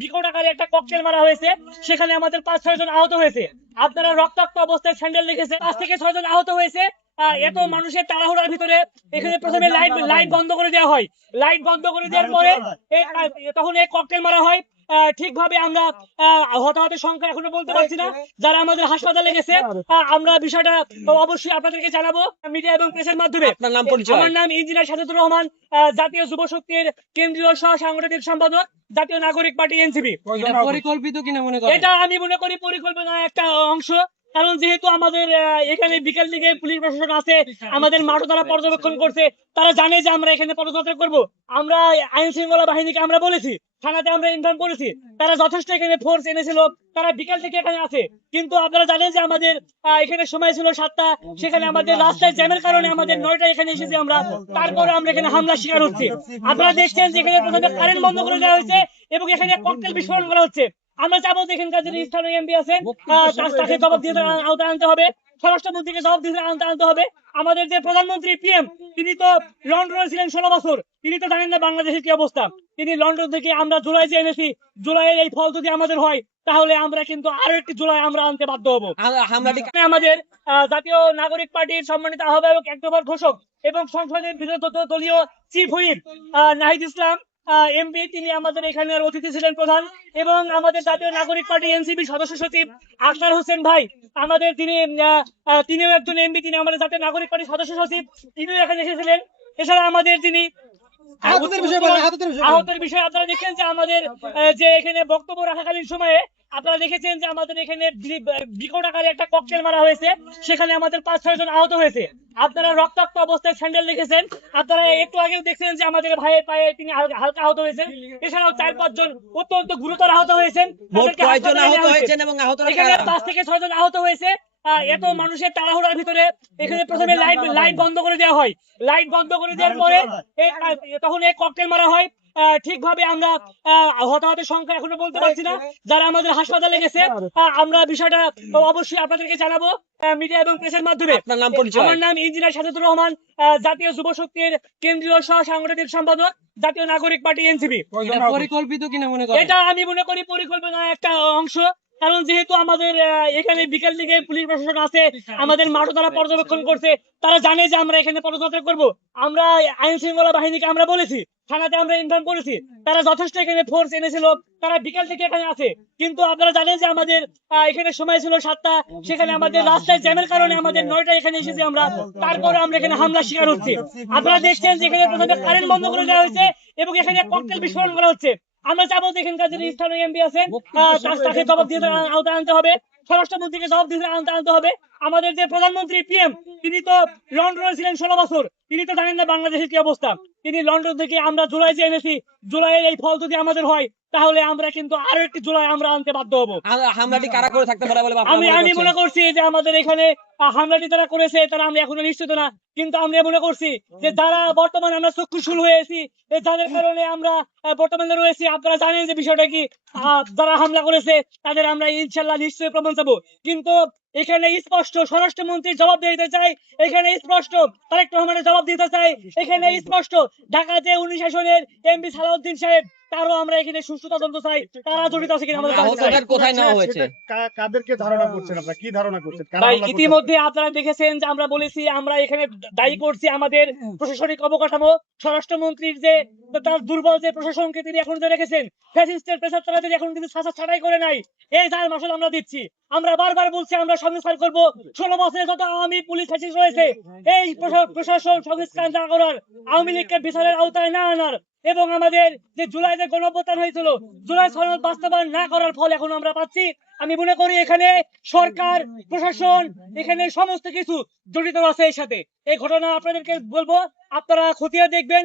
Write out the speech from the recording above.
বিকট আকারে একটা ককটেল মারা হয়েছে, সেখানে আমাদের 5-6 জন আহত হয়েছে। আপনারা রক্তাক্ত অবস্থায় স্যান্ডেল দেখেছেন, 5 থেকে 6 জন আহত হয়েছে। এত মানুষের তাড়াহুড়ার ভিতরে এখানে প্রথমে লাইট বন্ধ করে দেওয়া হয়। লাইট বন্ধ করে দেওয়ার পরে তখন এই ককটেল মারা হয়। ঠিকভাবে আমরা হতাহতের সংখ্যা এখনো বলতে পারছি না। যারা আমাদের হাসপাতালে গেছে, আমরা বিষয়টা অবশ্যই আপনাদেরকে জানাবো মিডিয়া এবং প্রেসের মাধ্যমে। আপনার নাম পরিচয়? আমার নাম ইঞ্জিনিয়ার সাজেদুর রহমান, জাতীয় যুব শক্তির কেন্দ্রীয় সহ সাংগঠনিক সম্পাদক, জাতীয় নাগরিক পার্টি এনসিপি। পরিকল্পিত কিনা মনে করেন? এটা আমি মনে করি পরিকল্পনার একটা অংশ। কারণ যেহেতু আমাদের এখানে বিকেল দিকে পুলিশ প্রশাসন আছে, আমাদের মাঠও তারা পর্যবেক্ষণ করছে, তারা জানে যে আমরা এখানে পদযাত্রা করব। আমরা আইন শৃঙ্খলা বাহিনীকে আমরা বলেছি, থানাতে আমরা ইনফর্ম করেছি, তারা যথেষ্ট এখানে ফোর্স এনেছিল, তারা বিকাল থেকে এখানে আছে। কিন্তু আপনারা জানেন যে আমাদের এখানে সময় ছিল 7টা, সেখানে আমাদের রাস্তায় জ্যামের কারণে আমাদের 9টা এখানে এসেছি আমরা। তারপরে আমরা এখানে হামলার শিকার হচ্ছি। আপনারা দেখছেন যে এখানে প্রথমে কারেন্ট বন্ধ করে দেওয়া হয়েছে এবং এখানে ককটেল বিস্ফোরণ করা হচ্ছে। আমরা চাবো যে এখানকার যিনি স্থানীয় এমপি আছেন, তাকে জবাব দিয়ে আওতায় আনতে হবে, স্বরাষ্ট্রমন্ত্রীকে জবাব দিয়ে আনতে হবে। আমাদের যে প্রধানমন্ত্রী পিএম, তিনি তো লন্ডনে ছিলেন 16 বছর, তিনি তো জানেন না বাংলাদেশের কি অবস্থা। তিনি লন্ডন থেকে আমরা জুলাই যে এনেছি, জুলাইয়ের এই ফল যদি আমাদের হয়, তাহলে আমরা কিন্তু আরো একটি জুলাই আমরা আনতে বাধ্য হবো। আমাদের জাতীয় নাগরিক পার্টির সম্মানিত আহ্বায়ক 1 নম্বর ঘোষক এবং সংসদের বিরোধী দলীয় chief whip Nahid Islam MP, তিনি আমাদের এখানের অতিথি ছিলেন প্রধান। এবং আমাদের জাতীয় নাগরিক পার্টি এনসিপি সদস্য সচিব আখতার হোসেন ভাই, আমাদের তিনিও একজন এমপি, তিনি আমাদের জাতীয় নাগরিক পার্টির সদস্য সচিব, তিনিও এখানে এসেছিলেন। এছাড়া আমাদের যিনি আহতের বিষয়ে আপনারা দেখেন যে আমাদের যে এখানে বক্তব্য রাখাকালীন সময়ে আপনারা দেখেছেন যে আমাদের এখানে বিকট আকারে একটা ককটেল মারা হয়েছে, সেখানে আমাদের 5-6 জন আহত হয়েছে। আপনারা রক্তাক্ত অবস্থায় স্যান্ডেল দেখেছেন, আপনারা একটু আগেও দেখছেন যে আমাদের ভাইয়ের পায়ে তিনি হালকা আহত হয়েছেন। এছাড়াও 4-5 জন অত্যন্ত গুরুতর আহত হয়েছেন। এখানে 5 থেকে 6 জন আহত হয়েছে। এত মানুষের তাড়াহুড়ার ভিতরে এখানে প্রথমে লাইট বন্ধ করে দেওয়া হয়। লাইট বন্ধ করে দেওয়ার পরে তখন এই ককটেল মারা হয়। ঠিকভাবে আমরা হতাহতের সংখ্যা এখনো বলতে পারছি না। যারা আমাদের হাসপাতালে গেছে, আমরা বিষয়টা অবশ্যই আপনাদেরকে জানাবো মিডিয়া এবং প্রেসের মাধ্যমে। আপনার নাম পরিচয়? আমার নাম ইঞ্জিনিয়ার সাজেদুর রহমান, জাতীয় যুব শক্তির কেন্দ্রীয় সহ সাংগঠনিক সম্পাদক, জাতীয় নাগরিক পার্টি এনসিপি। পরিকল্পিত কিনা মনে করেন? এটা আমি মনে করি পরিকল্পনার একটা অংশ। কারণ যেহেতু আমাদের এখানে বিকেল দিকে পুলিশ প্রশাসন আছে, আমাদের মাঠও তারা পর্যবেক্ষণ করছে, তারা জানে যে আমরা এখানে পদযাত্রা করব। আমরা আইন শৃঙ্খলা বাহিনীকে আমরা বলেছি, থানাতে আমরা ইনফর্ম করেছি, তারা যথেষ্ট এখানে ফোর্স এনেছিল, তারা বিকাল থেকে এখানে আছে। কিন্তু আপনারা জানেন যে আমাদের এখানে সময় ছিল 7টা, সেখানে আমাদের রাস্তায় জ্যামের কারণে আমাদের 9টা এখানে এসেছি আমরা। তারপরে আমরা এখানে হামলার শিকার হচ্ছি। আপনারা দেখছেন যে এখানে প্রথমে কারেন্ট বন্ধ করে দেওয়া হয়েছে এবং এখানে ককটেল বিস্ফোরণ করা হচ্ছে। আমরা চাবো যে এখানকার যিনি স্থানীয় এমপি আছেন, তাকে জবাব দিয়ে আওতায় আনতে হবে, স্বরাষ্ট্রমন্ত্রীকে জবাব দিয়ে আনতে হবে। আমাদের যে প্রধানমন্ত্রী পিএম, তিনি তো লন্ডনে ছিলেন 16 বছর, তিনি তো জানেন না বাংলাদেশের কি অবস্থা। তিনি লন্ডন থেকে আমরা জুলাই যে এনেছি, জুলাইয়ের এই ফল যদি আমাদের হয়, তাহলে আমরা কিন্তু আরো একটি জুলাই আমরা আনতে বাধ্য হবো। হামলাটি কারা করে থাকতে পারে বলে আমি মনে করছি যে আমাদের এখানে হামলাটি যারা করেছে তারা আমরা এখনো নিশ্চিত না, কিন্তু আমরা মনে করছি যে যারা বর্তমানে আমরা চক্ষুশূল হয়েছি, যাদের কারণে আমরা বর্তমানে রয়েছি, আপনারা জানেন যে বিষয়টা কি, যারা হামলা করেছে তাদের আমরা ইনশাল্লাহ নিশ্চয়ই প্রমাণ পাবো। কিন্তু এখানে স্পষ্ট স্বরাষ্ট্রমন্ত্রী জবাব দিতে চাই, এখানে স্পষ্ট তারেক রহমানের জবাব দিতে চাই, এখানে স্পষ্ট ঢাকাতে 19 আসনের এমপি সালাউদ্দিন সাহেব, তারও আমরা এখানে সুষ্ঠু তদন্ত চাই, তারা জড়িত আছে কিনা আমাদের জানতে চাই। কোথায় নেওয়া হয়েছে? কাদেরকে ধারণা করছেন আপনারা, কি ধারণা করছেন? ভাই ইতিমধ্যে আপনারা দেখেছেন যে আমরা বলেছি, আমরা এখানে দায়ী করছি আমাদের প্রশাসনিক অবকাঠামো, স্বরাষ্ট্রমন্ত্রীর যে তার দুর্বল যে প্রশাসনকে তিনি এখন রেখেছেন, ফ্যাসিস্টের প্রেসার চালাতে এখন কিন্তু ছাঁটাই করে নাই। এই যার মাসুল আমরা দিচ্ছি, আমরা বারবার বলছি আমরা সংস্কার করব। 16 বছরে যত আওয়ামী পুলিশ ফ্যাসিস্ট রয়েছে, এই প্রশাসন সংস্কার না করার, আওয়ামী লীগকে বিচারের আওতায় না আনার এবং আমাদের যে জুলাই যে গণঅভ্যুত্থান হয়েছিল, জুলাই সনদ বাস্তবায়ন না করার ফল এখন আমরা পাচ্ছি। আমি মনে করি এখানে সরকার, প্রশাসন, এখানে সমস্ত কিছু জড়িত আছে এর সাথে। এই ঘটনা আপনাদেরকে বলবো, আপনারা খতিয়ে দেখবেন,